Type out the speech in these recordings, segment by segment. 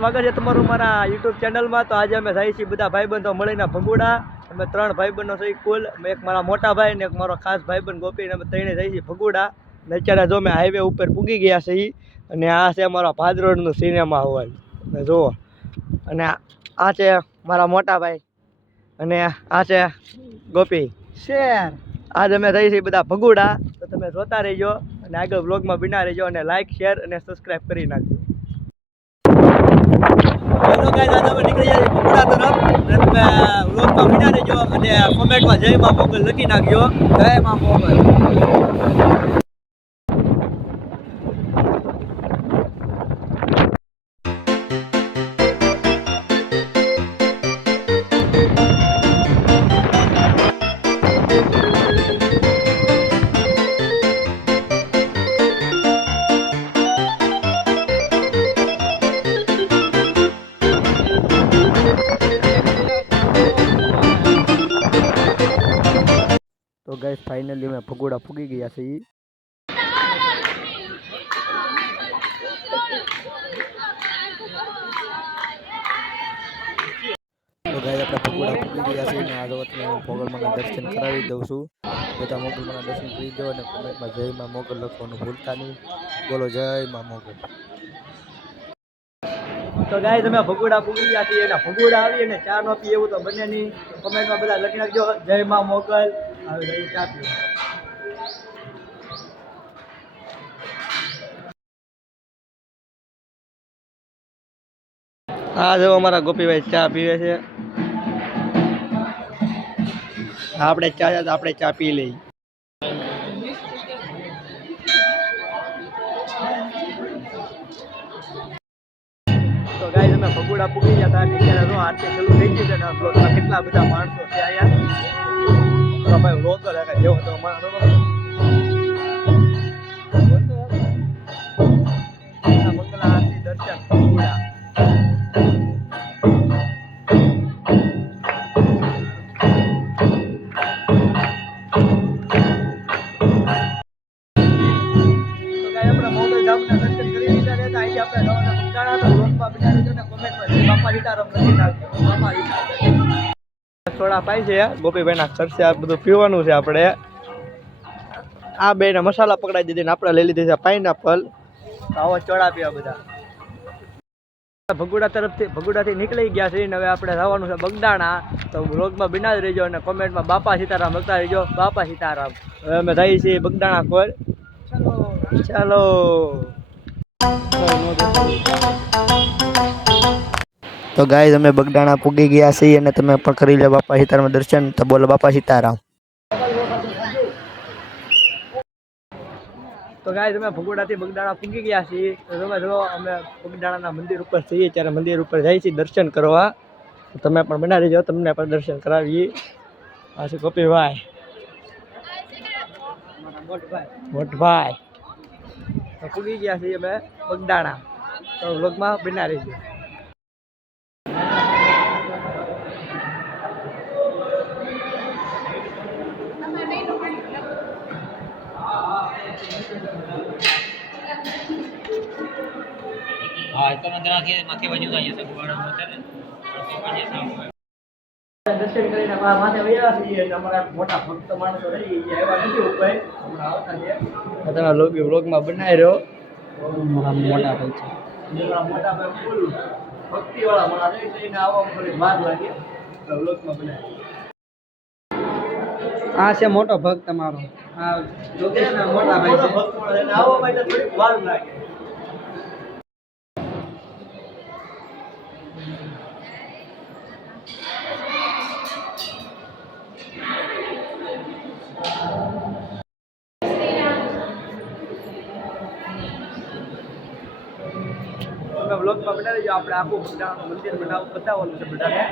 સ્વાગત છે તમારું મારા યુટ્યુબ ચેનલમાં। તો આજે અમે જઈએ છીએ બધા ભાઈબંધો મળીને ભગુડા। અમે 3 ભાઈબંધો છે કુલ, એક મારા મોટા ભાઈ ને એક મારો ખાસ ભાઈબંધ ગોપી ને અમે ત્રણે જઈએ છીએ ભગુડા। ને અત્યારે જો અમે હાઈવે ઉપર પૂગી ગયા છીએ અને આ છે અમારા ભાદરોડનું સિનેમા હોલ જુઓ। અને આ છે મારા મોટા ભાઈ અને આ છે ગોપી શેર। आज અમે જઈએ છીએ બધા ભગુડા, તો તમે જોતા રહેજો અને આગળ વ્લોગમાં બના રહેજો અને લાઈક શેર અને સબસ્ક્રાઇબ કરી નાખજો। હેલો ગાઈસ, આજે અમે નીકળી જઈએ ભગુડા તરફ અને તમે વ્લોગમાં બના રહેજો અને કોમેન્ટમાં જય માં મોગલ લખી નાખજો। જય માં મોગલ। तो गाइस फाइनली मैं भगोड़ा पूगी गया से। तो गाइस अपना भगोड़ा पूगी गया से ने आज वत में मोगल माना दर्शन करावी दઉં છું। બધા મોગલ માના દર્શન કરી દો અને કમેન્ટમાં જય માં મોગલ લખવાનું ભૂલતા નહીં। બોલો જય માં મોગલ। तो गाइस અમે ભગોડા પૂગી ગયા છીએ અને ભગોડા આવી અને ચા નો પીએ એવું તો બને નહીં। કમેન્ટમાં બધા લખી નાખજો જય માં મોગલ। હવે જઈ ચા પીએ। આ જો અમારા ગોપીભાઈ ચા પીવે છે। આપણે ચા પી લઈ। तो गाइस અમે ભગોડા પૂગી ગયા હતા। અત્યારે જો આરતી ચાલુ થઈ ગઈ છે ને બ્લોગમાં કેટલા બધા માણસો છે આયા। ભાઈ વ્લોગ કરે જેવો તો માણસો મંગલા આરતી દર્શન ભગોડા। થોડા પાઈ છે ગોપીભાઈ ના ખર્ચે આ બધું પીવાનું છે। આપણે આ બે ને મસાલા પકડાઈ દીધી ને આપણે લઈ લીધી છે પાઇનેપલ। આવો ચોળા પીવા બધા ભગોડા તરફથી ભગોડાથી નીકળી ગયા છે ને હવે આપણે જવાનું છે બગદાણા। તો વ્લોગમાં બના જ રહેજો અને કોમેન્ટમાં બાપા સીતારામ લખતા રહેજો। બાપા સીતારામ। હવે અમે જઈએ છીએ બગદાણા કોર। ચાલો तो गाइस हमें बगदाणा पूगी गया सी અને તમે પણ કરી લે બાપા સીતારામ દર્શન। તો બોલો બાપા સીતારામ। તો ગાइस અમે ભગોડાથી બગદાણા પૂગી ગયા છીએ। તો તમે જો અમે બગદાણાના મંદિર ઉપર છીએ, ત્યારે મંદિર ઉપર જઈએ છીએ દર્શન કરવા। તો તમે પણ બના રહેજો, તમને પણ દર્શન કરાવીએ। આ છે ગોપીભાઈ મોટભાઈ। તો પૂગી ગયા છીએ અમે બગદાણા। તો વ્લોગમાં બના રહેજો। हाँ इसका मंदिर आके माथे बाजू का ये सब बड़ा मंदिर है। दर्शन કરીને માથે વયા છીએ। તમારા મોટા ભક્ત માણસો રહી જે આવ્યા નથી ઉપર હમણાં આવતા છે। તમે વ્લોગમાં બનાવી રહ્યો। મારા મોટા ભાઈ છે, મારા મોટા ભાઈ ફૂલ ભક્તિ વાળા માણસ છે, એને આવવામાં થોડી વાર લાગે તો વ્લોગમાં બનાવી। આ છે મોટો ભક્ત તમારો, આ લોકેશના મોટા ભાઈ છે, ભક્ત માણસ એને આવવામાં એટલે થોડી વાર લાગે। વ્લોગમાં બનાવી જો આપણે આખું બગદાણાનું મંદિર બતાવવાનું છે બધાને।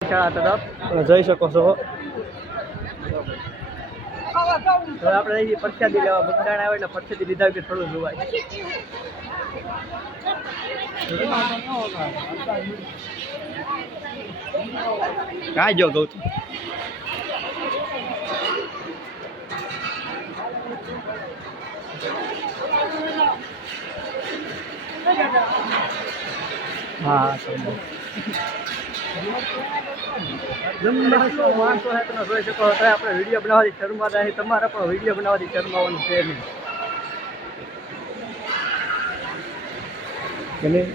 શાળા તરફ જઈ શકો છો। હવે આપણે અહીં પ્રસાદી લેવા બગદાણા આવે એટલે પ્રસાદી લીધા કે થોડું જોવાય। Thank you. કાંઈ જો કહું છું હા જમવાનો માણસો છે તમે જોઈ શકો તો આપણે વિડીયો બનાવવાથી શરૂઆત આવી તમારે પણ વિડીયો બનાવવાથી શરૂઆતવાનું છે નહીં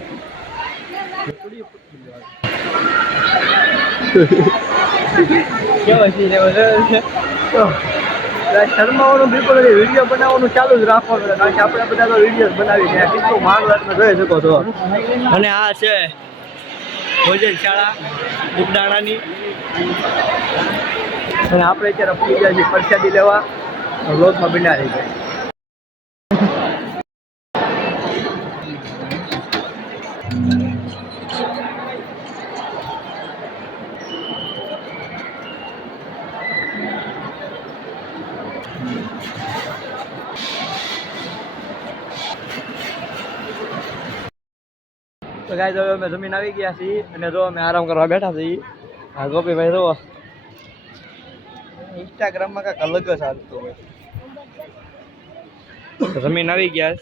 શર્માવાનું બિલકુલ વિડીયો બનાવવાનું ચાલુ જ રાખવાનું છે કારણ કે આપણે બધા તો વિડીયો બનાવી છે કેટલું માણસ તમે જોઈ શકો છો અને આ છે ભોજન શાળા બુગદાણાની અને આપણે અત્યારે પડી ગયા છીએ પ્રસાદી લેવા વ્લોગમાં બના રહી છે તો ગાઈસ હવે અમે જમીન આવી ગયા છીએ અને જો અમે આરામ કરવા બેઠા છીએ આ ગોપીભાઈ જો ઇન્સ્ટાગ્રામમાં કાંઈક અલગ જ હાલતું હોય જમીન આવી ગયા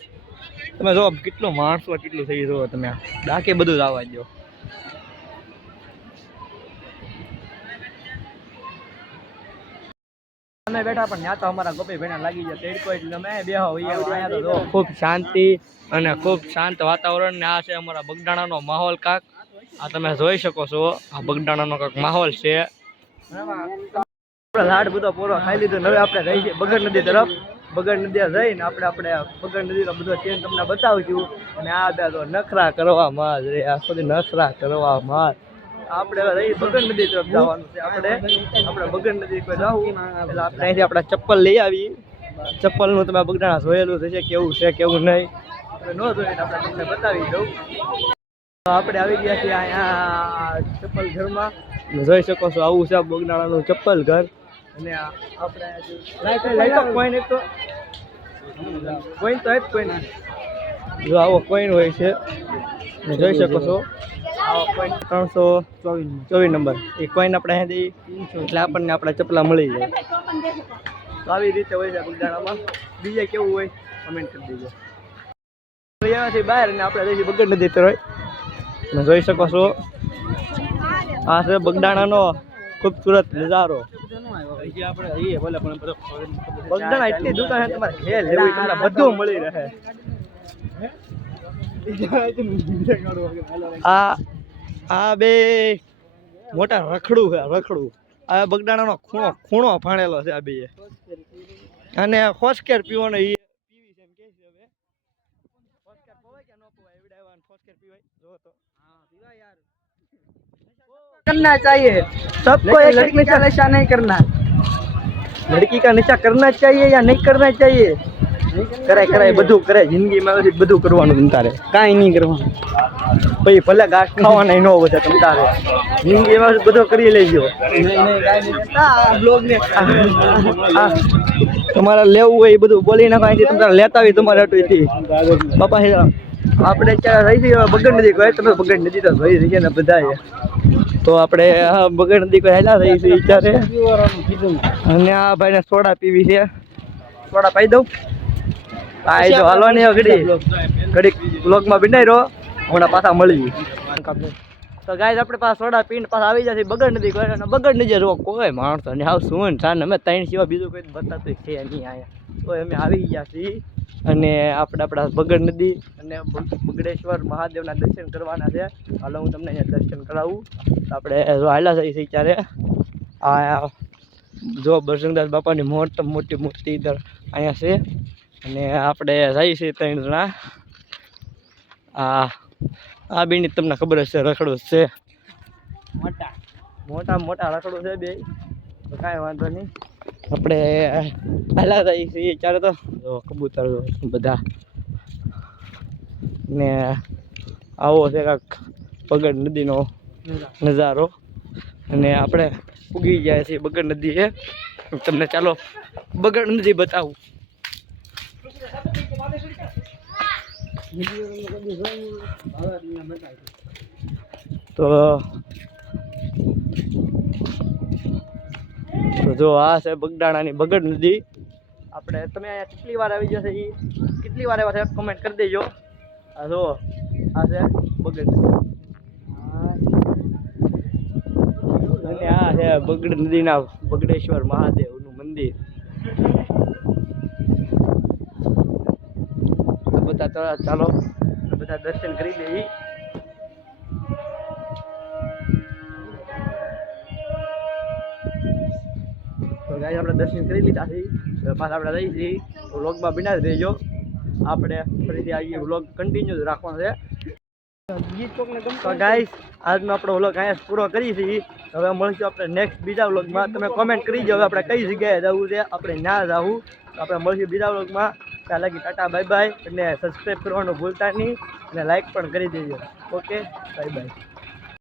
તમે જો કેટલું માણસો કેટલું થઈ જુઓ તમે ડાકે બધું જ આવવા દો અમે બેઠા પણ ત્યાં તો અમારા ગોપીભાઈ લાગી ગયા તેડકો એટલે અમે બેહો અહીંયા તો ખૂબ શાંતિ અને ખૂબ શાંત વાતાવરણ ને આ છે અમારા બગદાણાનો માહોલ કાક આ તમે જોઈ શકો છો આ બગદાણાનો કાંક માહોલ છે આપણે લાડ બધો પૂરો ખાઈ લીધો હવે આપણે રહી છીએ બગડ નદી તરફ બગડ નદી જઈને આપણે બગડ નદીનો બધો ચેન તમને બતાવશું અને આ બે તો નખરા કરવામાં જ રે આ સુધી નખરા કરવામાં આપણે રહી બગડ નદી તરફ જવાનું છે આપણે બગડ નદી પર જવું એટલે આપણે અહીંથી આપણા ચપ્પલ લઈ આવી ચપ્પલનું તમે બગદાણા જોયેલું છે કેવું છે કેવું નહીં ન જોઈને આપણે તમને બતાવી દઉં આપણે આવી ગયા છીએ અહીંયા ચપ્પલ ઘરમાં જોઈ શકો છો આવું છે બગદાણાનું ચપ્પલ ઘર અને આપણે કોઈન એક તો કોઈન તો એક કોઈન જો આવો કોઈન હોય છે જોઈ શકો છો આવો કોઈન 324 નંબર એ કોઈન આપણે અહીંયાથી એટલે આપણને આપણા ચપ્પલા મળી જાય તો આવી રીતે હોય છે બગદાણામાં બીજે કેવું હોય કમેન્ટ કરી દેજો અહીંયાથી બહાર ને આપણે જઈશું બગડ નદી તરફ તમે જોઈ શકો છો આ છે બગદાણાનો ખૂબસૂરત નજારો બગદાણા એટલી દુકાન છે તમારે ખેલ લેવી તમને બધું મળી રહે આ બે મોટા રખડું છે રખડું આ બગદાણાનો ખૂણો ફાણેલો છે આ બે અને ખોસકેર પીવાનો करना चाहिए सबको एक लड़की का नशा नहीं करना लड़की का नशा करना चाहिए या नहीं करना चाहिए कराय બધું કરે જિંદગીમાં બધું કરવાનું તમતારે કાંઈ નહીં કરવાનું પછી ભલે ઘાસ ખાવાના ન હોય તમતારે જિંદગીમાં બધું કરી લેજો તમારે લેવું હોય એ બધું બોલી નાખો તમારે લેતા હોય તમારે હટુથી બાપા આપણે અત્યારે રહી છીએ બગડ નદી કહે તમે બગડ નદી તો જોઈ રહી છે ને બધા તો આપણે બગડ નદી કોઈ હેલા રહી છે વિચારે અને આ ભાઈને સોડા પીવી છે સોડા પાઈ દઉં આ જો હાલો ને ઘડી બ્લોગમાં બનાવી રહો હમણાં પાછા મળી તો ગાય આપણે પાછા સોડા પીને પાછા આવી જશે બગડ નદી કોઈ અને બગડ નદી જો કોઈ માણસો ને આવ શું ને અમે 3 સિવાય બીજું કોઈ બતાતું છે નહીં અહીંયા તો અમે આવી ગયા છીએ અને આપણે આપણા બગડ નદી અને બગડેશ્વર મહાદેવના દર્શન કરવાના છે હાલો હું તમને અહીંયા દર્શન કરાવું આપણે જો હાલા જઈએ ત્યારે આ જો બજરંગદાસ બાપાની મોટી મૂર્તિ ઇધર અહીંયા છે અને આપણે જઈએ છીએ 3 જણા આ બેની તમને ખબર હશે રખડું છે મોટા રખડું છે બે તો કાંઈ વાંધો નહીં આપણે હાલા જઈએ છીએ ત્યારે તો જો કબૂતર બધા ને આવો છે કાંક બગડ નદીનો નજારો અને આપણે ઉગી જાય છે બગડ નદી છે તમને ચાલો બગડ નદી બતાવું તો જો આ છે બગડાણાની બગડ નદી. આપણે તમે અહીંયા કેટલી વાર આવી જશે એ કેટલી વાર આવ્યા છે કમેન્ટ કરી દેજો. આ જો આ છે બગડ નદી. અને આ છે બગડ નદીના બગડેશ્વર મહાદેવનું મંદિર. તો બધા ચાલો બધા દર્શન કરી લઈએ. તો ગાઈસ આપણે દર્શન કરી લીધા છે. તો પાછા આપણે રહી છીએ વ્લોગમાં બિના જ રહેજો. આપણે ફરીથી આ વ્લોગ કન્ટિન્યુ રાખવાનો છે. તો ગાઈસ આજનો આપણો વ્લોગ અહીંયા પૂરો કરી છીએ. હવે મળશું આપણે નેક્સ્ટ બીજા વ્લોગમાં. તમે કોમેન્ટ કરી દો હવે આપણે કઈ જગ્યાએ જવું છે, આપણે ના જવું. તો આપણે મળશું બીજા વ્લોગમાં. ત્યાં લગી ટાટા બાય બાય. અને સબસ્ક્રાઈબ કરવાનું ભૂલતા નહીં અને લાઈક પણ કરી દેજો. Okay bye bye.